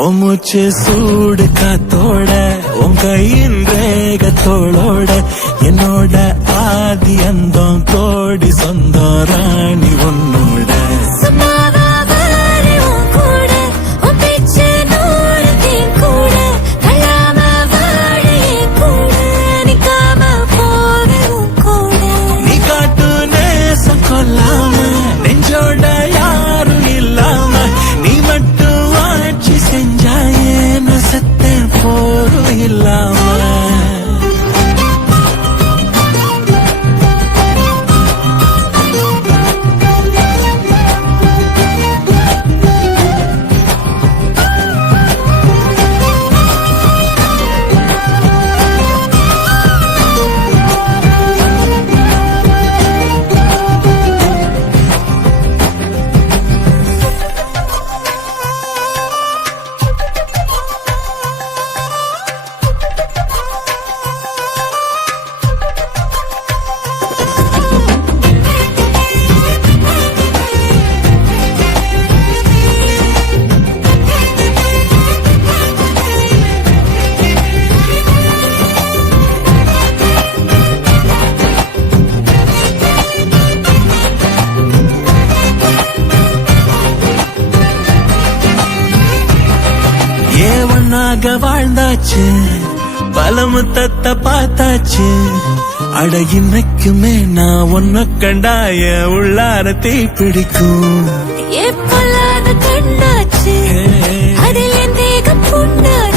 மூச்சு சூடு காத்தோட உன் கையின் ரேகத்தோளோட என்னோட ஆதி அந்தம் கோடி சொந்தம் ராணி உன்னோட நீ காட்டு நேசம் கொல்லாம நெஞ்சோட யாரும் இல்லாம நீ மட்டும் ஆட்சி செஞ்சாயே நசத்த போரும் இல்லாம ஒன்னாக வாழ்ந்தாச்சு பலமுத்தத்த பார்த்தாச்சு அட இன்னைக்குமே நான் ஒன்ன கண்டாய உள்ளார தீ பிடிக்கும் கண்ணாச்சு அதில் என் தேகம் புண்ணாச்சு